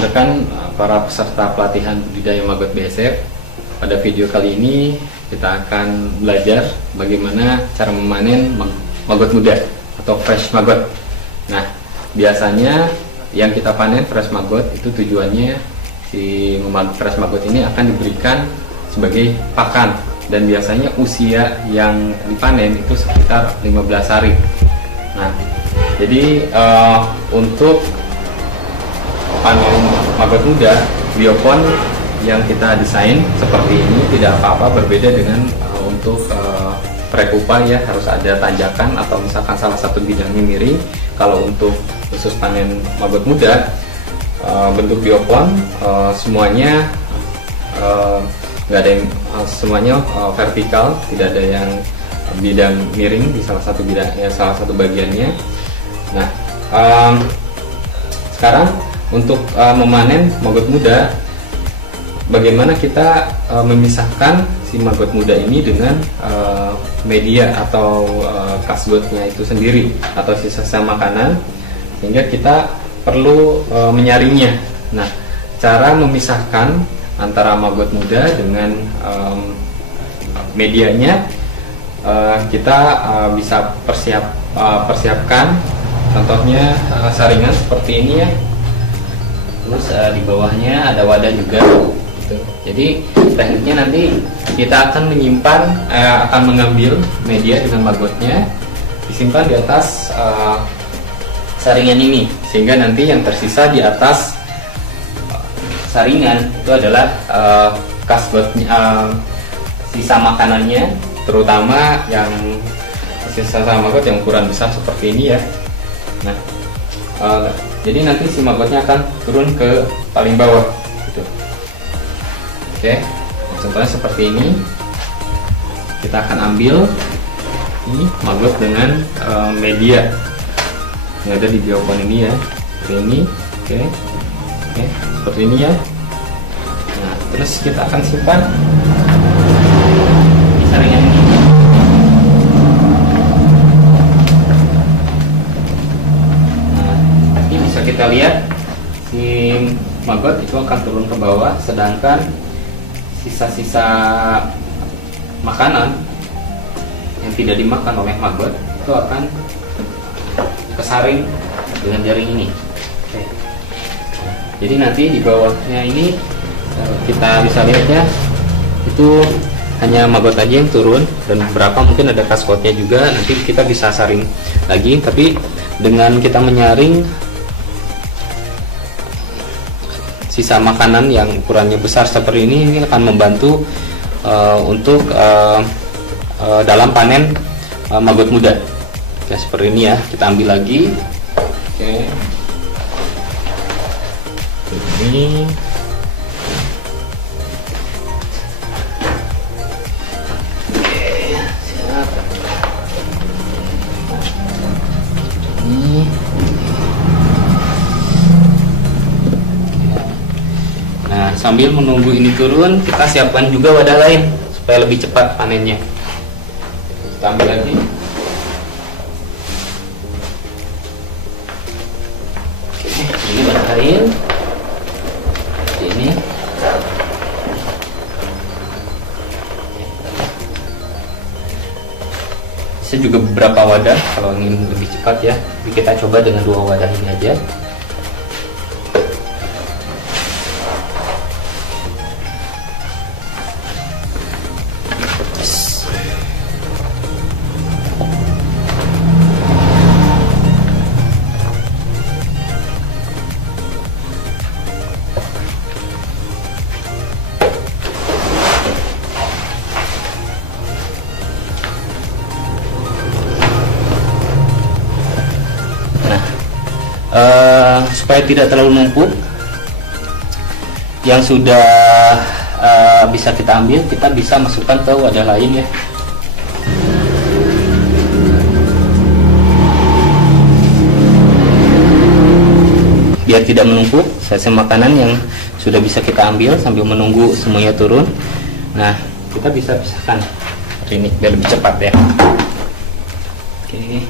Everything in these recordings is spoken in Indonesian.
rekan-rekan para peserta pelatihan budidaya maggot BSF. Pada video kali ini kita akan belajar bagaimana cara memanen maggot muda atau fresh maggot. Nah, biasanya yang kita panen fresh maggot itu tujuannya si fresh maggot ini akan diberikan sebagai pakan, dan biasanya usia yang dipanen itu sekitar 15 hari. Nah, jadi untuk panen maggot muda, biopon yang kita desain seperti ini tidak apa-apa berbeda dengan untuk prekupa ya, harus ada tanjakan atau misalkan salah satu bidangnya miring. Kalau untuk khusus panen maggot muda, bentuk biopon semuanya nggak ada yang semuanya vertikal, tidak ada yang bidang miring di salah satu bidang ya, salah satu bagiannya. Nah, sekarang untuk memanen maggot muda, bagaimana kita memisahkan si maggot muda ini dengan media atau kasbotnya itu sendiri atau sisa-sisa makanan, sehingga kita perlu menyaringnya. Nah, cara memisahkan antara maggot muda dengan medianya, kita bisa persiapkan, contohnya saringan seperti ini ya. Terus di bawahnya ada wadah juga gitu. Jadi tekniknya nanti kita akan menyimpan, akan mengambil media dengan maggotnya, disimpan di atas saringan ini, sehingga nanti yang tersisa di atas saringan itu adalah kasbotnya, sisa makanannya, terutama yang sisa maggot yang ukuran besar seperti ini ya. Nah, jadi nanti si maggotnya akan turun ke paling bawah gitu. Oke, contohnya seperti ini. Kita akan ambil ini maggot dengan media yang ada di biopon ini ya, seperti ini. Oke, seperti ini ya. Nah, terus kita akan simpan di saringan ini. Kita lihat si maggot itu akan turun ke bawah, sedangkan sisa-sisa makanan yang tidak dimakan oleh maggot itu akan kesaring dengan jaring ini. Oke. Jadi nanti di bawahnya ini kita bisa lihat ya, itu hanya maggot aja yang turun, dan beberapa mungkin ada kaskotnya juga. Nanti kita bisa saring lagi, tapi dengan kita menyaring sisa makanan yang ukurannya besar seperti ini akan membantu untuk dalam panen maggot muda. Ya, seperti ini ya. Kita ambil lagi. Oke. Ini. Siap. Ini. Nah, sambil menunggu ini turun, kita siapkan juga wadah lain supaya lebih cepat panennya. Kita ambil lagi. Ini wadah lain. Ini. Bisa juga beberapa wadah kalau ingin lebih cepat ya. Jadi kita coba dengan 2 wadah ini aja. Supaya tidak terlalu numpuk, yang sudah bisa kita ambil, kita bisa masukkan ke wadah lain ya. Biar tidak menumpuk, sisa makanan yang sudah bisa kita ambil sambil menunggu semuanya turun. Nah, kita bisa pisahkan seperti ini biar lebih cepat ya. Oke.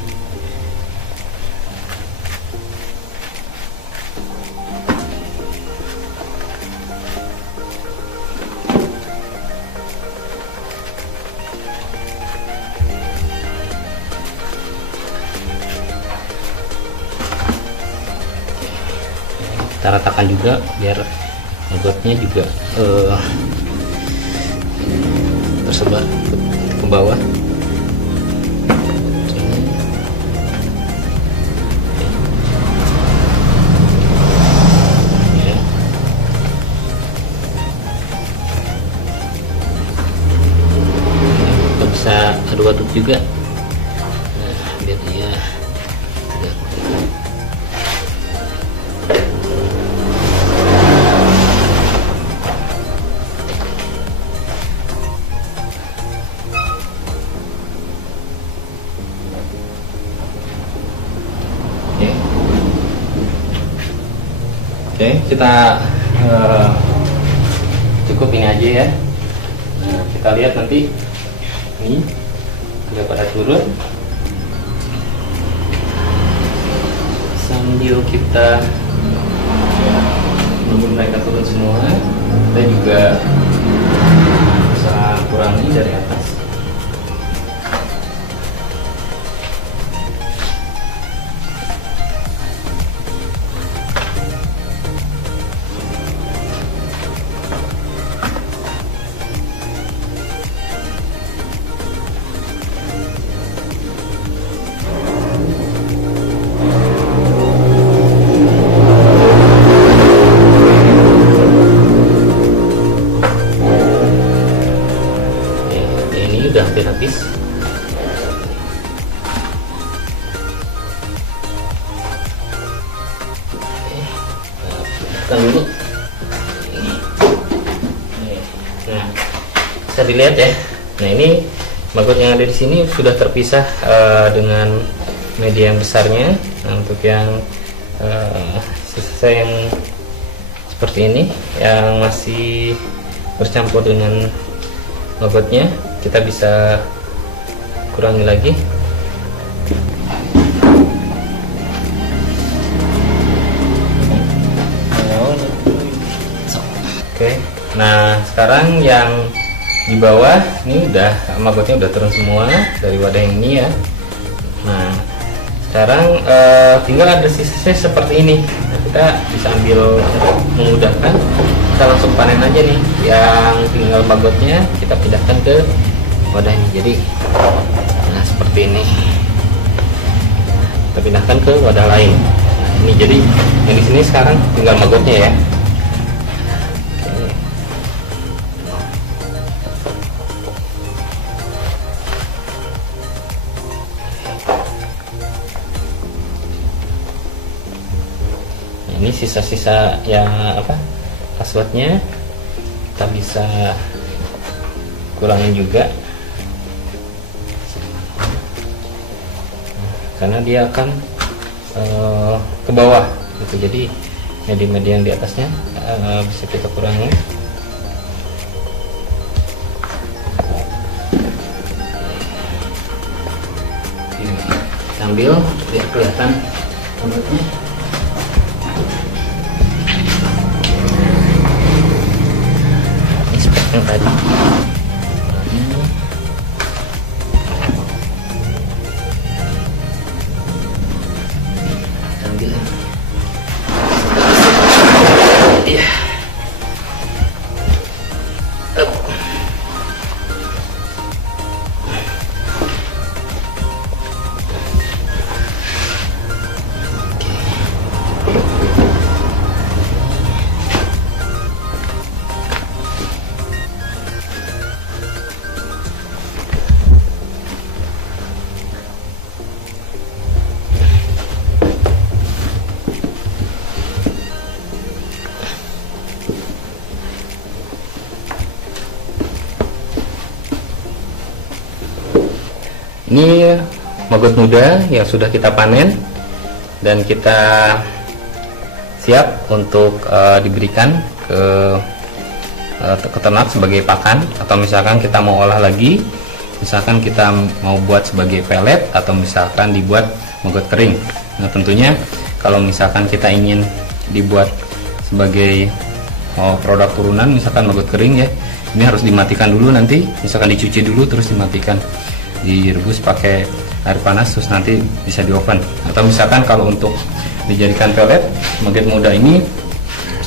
kita ratakan juga biar maggotnya juga tersebar ke bawah. Bisa aduk-aduk juga, biar dia agak Oke, kita cukup ini aja ya. Nah, kita lihat nanti ini udah pada turun. Sambil kita menunggu mereka turun semua, kita juga bisa kurangi dari atas. udah hampir habis. Tekan dulu. Nah, bisa dilihat ya. Nah, ini maggot yang ada di sini sudah terpisah dengan media yang besarnya. Nah, untuk yang sisa yang seperti ini yang masih bercampur dengan maggotnya, kita bisa kurangi lagi. Oke, nah sekarang yang di bawah ini udah maggotnya udah turun semua dari wadah yang ini ya. Nah sekarang tinggal ada sisa seperti ini. Nah, kita bisa ambil untuk memudahkan, kita langsung panen aja nih. Yang tinggal maggotnya kita pindahkan ke wadah ini. Jadi nah seperti ini, kita pindahkan ke wadah lain. Nah, ini jadi yang di sini sekarang tinggal maggotnya ya. Ini sisa-sisa yang passwordnya kita bisa kurangin juga, karena dia akan ke bawah gitu. Jadi media-media yang di atasnya bisa kita kurangi. Sambil biar kelihatan rambutnya. Yang tadi ambil ya. Ini maggot muda yang sudah kita panen dan kita siap untuk diberikan ke ternak sebagai pakan, atau misalkan kita mau olah lagi, misalkan kita mau buat sebagai pelet, atau misalkan dibuat maggot kering. Nah tentunya kalau misalkan kita ingin dibuat sebagai produk turunan, misalkan maggot kering ya, ini harus dimatikan dulu, nanti misalkan dicuci dulu terus dimatikan, direbus pakai air panas, terus nanti bisa di oven. Atau misalkan kalau untuk dijadikan pelet maggot muda ini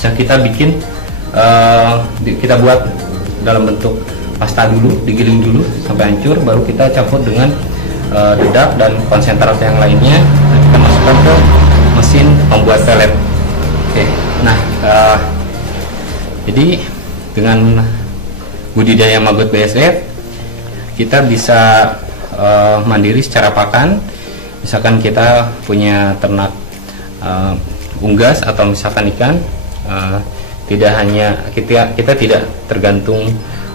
bisa kita bikin kita buat dalam bentuk pasta dulu, digiling dulu sampai hancur, baru kita campur dengan dedak dan konsentrat yang lainnya, dan kita masukkan ke mesin pembuat pelet. Oke, nah jadi dengan budidaya maggot BSF kita bisa mandiri secara pakan. Misalkan kita punya ternak unggas atau misalkan ikan, tidak hanya kita tidak tergantung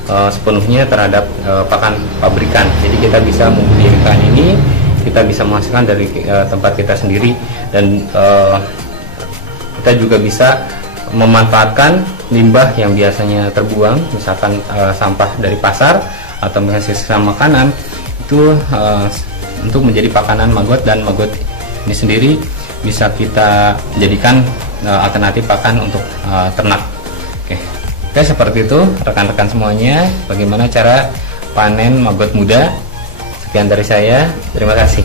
sepenuhnya terhadap pakan pabrikan. Jadi kita bisa membudidaya ini, kita bisa menghasilkan dari tempat kita sendiri, dan kita juga bisa memanfaatkan limbah yang biasanya terbuang, misalkan sampah dari pasar atau misalkan sisa makanan, itu untuk menjadi pakanan maggot, dan maggot ini sendiri bisa kita jadikan alternatif pakan untuk ternak. Oke, seperti itu rekan-rekan semuanya, bagaimana cara panen maggot muda. Sekian dari saya, terima kasih.